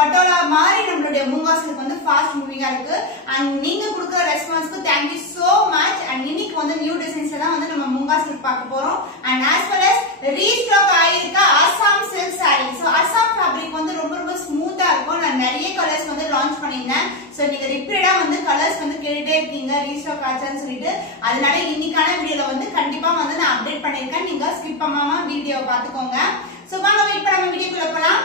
பட்டோலா மாதிரி நம்மளுடைய மூங்கா சில்க் வந்து ஃபாஸ்ட் மூவிங்கா இருக்கு. அண்ட் நீங்க கொடுக்குற ரெஸ்பான்ஸ்க்கு thank you so much. And இன்னைக்கு வந்து நியூ டிசைன்ஸ் எல்லாம் வந்து நம்ம மூங்கா சில்க் பார்க்க போறோம். And as well as restock ஆயிருக்க Assam silk saree. So Assam fabric வந்து ரொம்ப ரொம்ப ஸ்மூத்தா இருக்கும். நான் நிறைய கலர்ஸ் வந்து லான்ச் பண்ணிருந்தேன். சோ நீங்க ரிப்பீட்டடா வந்து கலர்ஸ் வந்து கேட்டுட்டே இருக்கீங்க ரீஸ்டாக் ஆச்சான்னு சொல்லிட்டு. அதனால இன்னைக்கான வீடியோல வந்து கண்டிப்பா வந்து நான் அப்டேட் பண்ணிருக்கேன். நீங்க ஸ்கிப் பண்ணாம வீடியோவை பாத்துக்கோங்க. சோ வாங்க வெயிட் பண்ணாம வீடியோக்குள்ள போலாம்.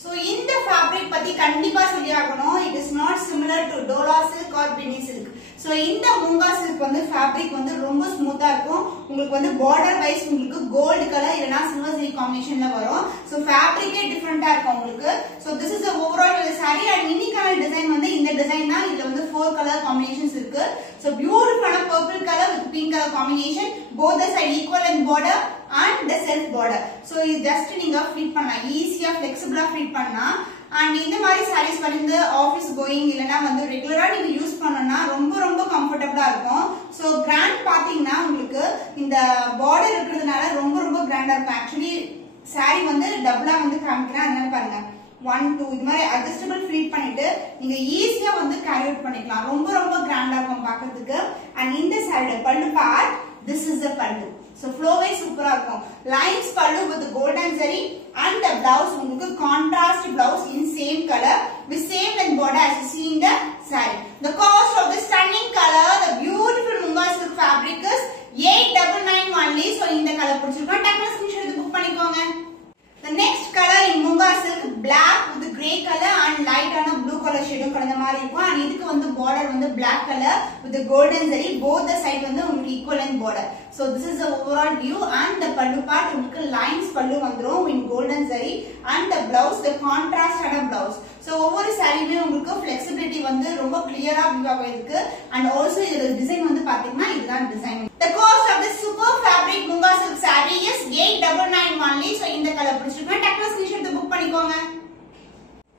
So இந்த ஃபேப்ரிக் பத்தி கண்டிப்பா சொல்லி ஆகணும். It is not similar to Dola silk or Bini silk. So இந்த மூங்கா silk வந்து ஃபேப்ரிக் வந்து ரொம்ப ஸ்மூத்தா இருக்கும். உங்களுக்கு வந்து பார்டர் வைஸ் உங்களுக்கு கோல்ட் கலர் இல்லனா சில்வர் ஜரி காம்பினேஷன்ல வரும். So ஃபேப்ரிக்கே டிஃபரண்டா இருக்கும் உங்களுக்கு. So this is the overall saree. and இன்னைக்கான டிசைன் வந்து இந்த டிசைன் தான். இதுல வந்து 4 கலர் காம்பினேஷன்ஸ் இருக்கு. So beautiful purple color with pink color combination. Both the side equal and border and the self border. So இது just நீங்க fit பண்ணலாம். ஈஸியா ஃபிளெக்சிபிளா ஃபிட் பண்ணலாம். அண்ட் இந்த மாதிரி sarees வந்து ஆபீஸ் கோயிங் இல்லனா வந்து ரெகுலரா நீங்க யூஸ் பண்ணனும்னா ரொம்ப ரொம்ப கம்ஃபர்ட்டபிளா இருக்கும். சோ கிராண்ட் பாத்தீங்கன்னா உங்களுக்கு இந்த border இருக்குறதுனால ரொம்ப ரொம்ப கிராண்டா இருக்கும். एक्चुअली saree வந்து டபுளா வந்து காமிக்கிறேன். அதனால பாருங்க 1 2 இது மாதிரி அட்ஜஸ்டபிள் ஃபிட் பண்ணிட்டு நீங்க ஈஸியா வந்து கேரி அவுட் பண்ணிக்கலாம். ரொம்ப ரொம்ப கிராண்டா இருக்கும் பார்க்கிறதுக்கு. அண்ட் இந்த saree பல்லு part this is the pallu. So flow wise super இருக்கும். Lines pallu with golden zari and the blouse உங்களுக்கு contrast blouse in same color with same length border as you see in the saree. The cost of the stunning color, the beautiful Munga silk fabric is 899 only. So இந்த colour பிடிச்சிருக்கா டக்குனு screenshot எடுத்து book பண்ணிக்கோங்க. The next color in Munga silk black with grey color and light ஆன blue color shade கலந்த மாதிரி இருக்கும். and இதுக்கு வந்து border வந்து black color with the golden zari. both the side வந்து உங்களுக்கு equal length border. So this is the overall view. and the pallu part உங்களுக்கு lines pallu வந்துரும் in golden zari and the blouse the contrast ஆன blouse. So ஒவ்வொரு சாரியுமே உங்களுக்கு flexibility வந்து ரொம்ப clear-ஆ view ஆக இருக்கு. and also இதோட டிசைன் வந்து பாத்தீங்கன்னா இதுதான் design. The cost of this super fabric Munga silk saree is 899 only. So இந்த கலர் பிடிச்சிருக்கா டக்குனு ஸ்கிரீன்ஷாட் எடுத்து புக் பண்ணிக்கோங்க.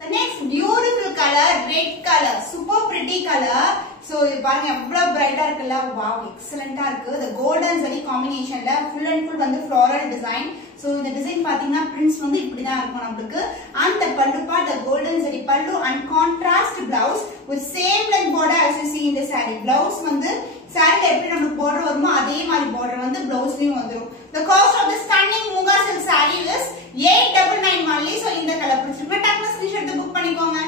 The next beautiful color red color, super pretty color. So இது பாருங்க எவ்வளவு பிரைட்டா இருக்குல்ல. வாவ் எக்ஸலென்ட்டா இருக்கு. the golden zari combinationல full and full வந்து floral design. So இந்த டிசைன் பாத்தீங்கன்னா prints வந்து இப்படி தான் இருக்கும் நமக்கு. and the pallu part the golden zari pallu and contrast blouse with same length border as you see in the saree. blouse வந்து saree எப்படி நமக்கு border வருமோ அதே மாதிரி border வந்து blouseலயும் வந்துரும். the cost of the stunning Munga silk saree is 899 only. So இந்த colour பிடிச்சிருக்கா டக்குனு ஸ்கிரீன்ஷாட் எடுத்து புக் பண்ணிக்கோங்க.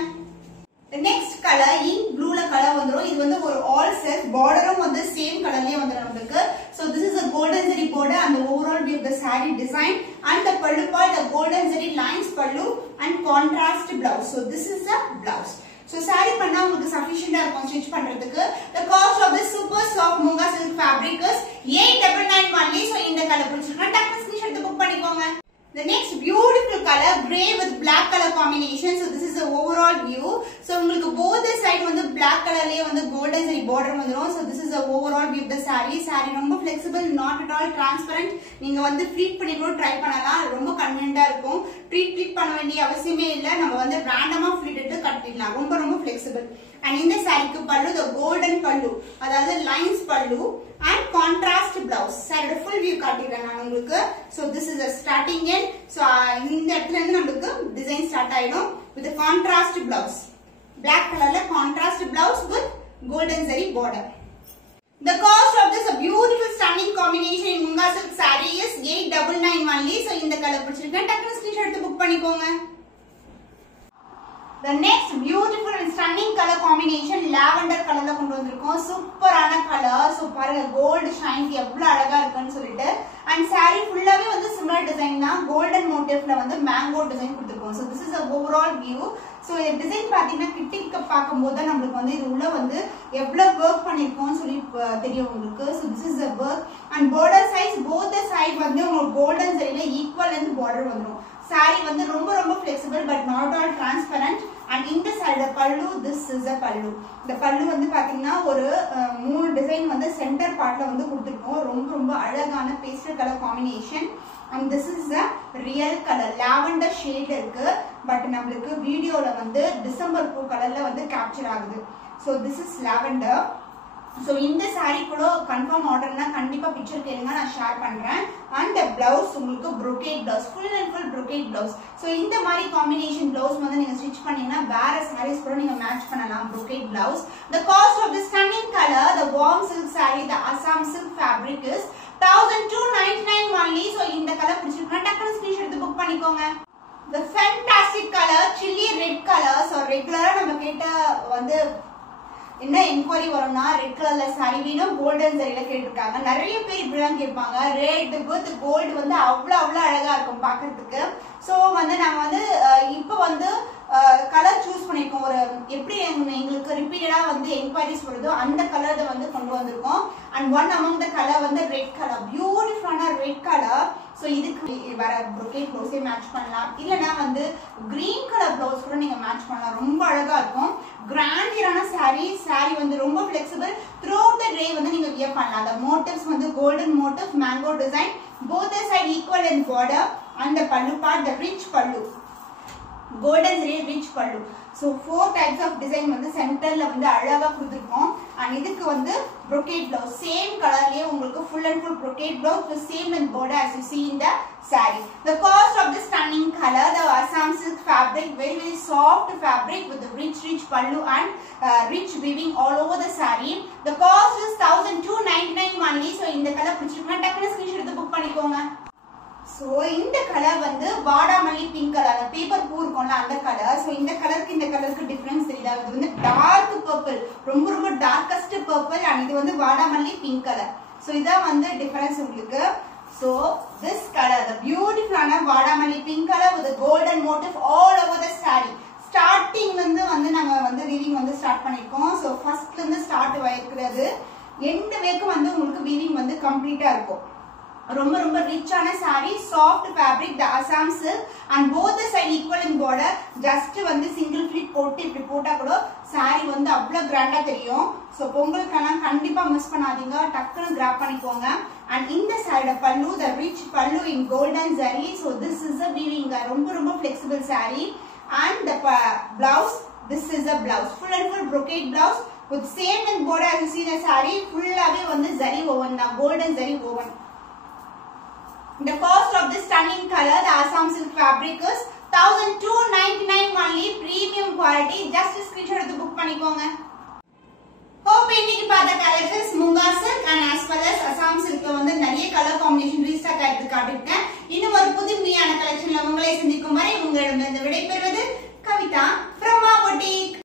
The next color ink blue ல கலர் வந்துரும். இது வந்து ஒரு all self borderம் வந்து same கலர்லயே வந்துரும் நமக்கு. So this is a golden zari border and the overall view of the saree design. and the pallu part the golden zari lines pallu and contrast blouse. So this is the blouse. So saree பண்ணா உங்களுக்கு sufficient-ஆ இருக்கும் stitch பண்றதுக்கு. The cost of this super soft Munga silk fabric is 899 only. So இந்த colour பிடிச்சிருக்கா டக்குனு screenshot எடுத்து book பண்ணிக்கோங்க. The next beautiful color grey with black color combination. So this is the overall view. So உங்களுக்கு both the side வந்து black colorலயே வந்து golden zari border வந்துரும். So this is the overall view of the saree. saree ரொம்ப flexible, not at all transparent. நீங்க வந்து fit பண்ணி கூட try பண்ணலாம். ரொம்ப கன்வீனியன்ட்டா இருக்கும். ப்ளீட் பண்ண வேண்டிய அவசியமே இல்ல. நம்ம வந்து ரேண்டமா ஃபிட் எடுத்து கட்டிடலாம். ரொம்ப ரொம்ப flexible. and இந்த சாரிக்கு pallu the golden pallu அதாவது lines pallu and contrast blouse. சாரியோட full view காட்டிறேன் நான் உங்களுக்கு. so this is a starting end. so இந்த இடத்துல இருந்து நமக்கு டிசைன் ஸ்டார்ட் ஆயிடும் with the contrast blouse. black colorல contrast blouse with golden zari border. The cost of this beautiful stunning combination in Munga silk saree is 899 only. so இந்த colour பிடிச்சிருக்கா டக்குனு screenshot எடுத்து book பண்ணிக்கோங்க. The next beautiful and stunning color combination lavender colorல கொண்டு வந்திருக்கோம். சூப்பரான colour. So பாருங்க gold shine எவ்வளவு அழகா இருக்குன்னு சொல்லிட்டு. and saree ஃபுல்லாவே வந்து similar டிசைன் தான். golden motifல வந்து mango டிசைன் கொடுத்திருக்கோம். so this is the overall view. so இந்த டிசைன் பாத்தீங்கன்னா கிட்டிக்க பாக்கும்போது நமக்கு வந்து இது உள்ள வந்து எவ்வளவு வர்க் பண்ணிருக்கோம்னு சொல்லி தெரியும் உங்களுக்கு. so this is the work and border size both the side வந்து உங்களுக்கு golden zariல equal length border வந்துரும். saree வந்து ரொம்ப ரொம்ப flexible but not all transparent. And இந்த saree pallu, this is a pallu. இந்த pallu வந்து பாத்தீங்கன்னா ஒரு மூணு டிசைன் வந்து சென்டர் பார்ட்ல வந்து கொடுத்திருக்கோம். ரொம்ப ரொம்ப அழகான pastel color combination. And this is a real color lavender shade இருக்கு. பட் நமக்கு வீடியோல வந்து டிசம்பர் பூ கலர்ல வந்து கேப்சர் ஆகுது. So this is lavender. So இந்த saree கூட கன்ஃபார்ம் ஆர்டர்னா கண்டிப்பா பிக்சர் கேளுங்க, நான் ஷேர் பண்றேன். And the blouse உங்களுக்கு brocade blouse, full and full brocade blouse. So இந்த மாதிரி காம்பினேஷன் blouse வந்து நீங்க ஸ்டிட்ச் பண்ணீங்கன்னா வேற sarees கூட நீங்க மேட்ச் பண்ணலாம் brocade blouse. The cost of the stunning color, the warm silk saree, the Assam silk fabric is 1299 only. So இந்த கலர் பிடிச்சிருக்குன்னா டக்குனு ஸ்கிரீன்ஷாட் எடுத்து புக் பண்ணிக்கோங்க. The fantastic color, chilli red color. So ரெகுலரா நம்ம கேட்ட வந்து என்ன என்கொயரி வரும்னா ரெட் கலர்ல saree வேணும், கோல்டன் சாரில கேட்டிருக்காங்க. நிறைய பேர் இப்படிதான் கேட்பாங்க. ரெட் வித் கோல்டு வந்து அவ்வளவு அழகா இருக்கும் பாக்குறதுக்கு. சோ வந்து நாங்க வந்து இப்போ வந்து கலர் சூஸ் பண்ணிருக்கோம். ஒரு எப்படி எங்களுக்கு ரிப்பீட்டடா வந்து என்கொயரிஸ் வருதோ அந்த கலர் வந்து கொண்டு வந்திருக்கோம். And one among the colour வந்து ரெட் கலர், பியூட்டிஃபுல்லான ரெட் கலர். சோ இதுக்கு வர brocade blouse மேட்ச் பண்ணலாம், இல்லனா வந்து green கலர் blouse கூட நீங்க மேட்ச் பண்ணலாம். ரொம்ப அழகா இருக்கும். கிராண்டியரான saree வந்து ரொம்ப flexible. throughout the day வந்து நீங்க வியர் பண்ணலாம். the motifs வந்து golden motif, mango design, both the side equal in border. and the pallu part, the rich pallu, golden rich pallu. So four types of design வந்து சென்டர்ல வந்து அழகா கொடுத்திருக்கோம். and இதுக்கு வந்து brocade blouse same கலர்லயே உங்களுக்கு full and full brocade blouse with same in border as you see in the saree. The cost of the stunning color, the Assam silk fabric, very soft fabric with the rich pallu and rich weaving all over the saree. The cost is 1299 only. So இந்த colour பிடிச்சிருக்குன்னா டக்குனு screenshot எடுத்து book பண்ணிக்கோங்க. So இந்த colour வந்து வாடாமல்லி pink colour, paper பூ இருக்கும்ல அந்த கலர். சோ இந்த கலருக்கு இந்த கலருக்கு டிஃபரன்ஸ் தெரியல. இது வந்து டார்க் பர்பிள், ரொம்ப டார்க்கஸ்ட் பர்பிள். and இது வந்து வாடாமல்லி பிங்க் கலர். சோ இதான் வந்து டிஃபரன்ஸ் உங்களுக்கு. So this color, the beautiful vadamalli pink colour with the golden motif all over the saree. Starting வந்து நாங்க வந்து வீவிங் வந்து ஸ்டார்ட் பண்ணிருக்கோம். சோ ஃபர்ஸ்ட்ல இருந்து ஸ்டார்ட் ஆயிருக்கிறது எண்ட் வரைக்கும் வந்து உங்களுக்கு வீவிங் வந்து கம்ப்ளீட்டா இருக்கும். ரொம்ப ரிச்சான saree, soft fabric, the Assam silk, and both the side equal in border. just வந்து single flip போட்டு இப்படி போட்டா கூட saree வந்து அவ்வளவு கிராண்டா தெரியும். சோ பொங்கலுக்கெல்லாம் கண்டிப்பா மிஸ் பண்ணாதீங்க, டக்குனு கிராப் பண்ணிக்கோங்க. and இந்த side pallu, the rich pallu in golden zari. so this is a weaving, ரொம்ப flexible saree. and the blouse, this is a blouse, full and full brocade blouse with same in border as you see the saree. ஃபுல்லாவே வந்து zari woven தான், golden zari woven. The cost of this stunning color, the Assam silk fabric is 1299 only, premium quality. just screenshot எடுத்து book பண்ணிக்கோங்க. hope இன்னைக்கு பார்த்த collections Munga silk and as well as Assam silk வந்து நிறைய colour combination restock எடுத்து காட்டிருக்கேன். இன்னும் ஒரு புதுமையான கலெக்ஷன்ல உங்களை சந்திக்கும் வரை உங்களிடமிருந்து விடைபெறுவது கவிதா.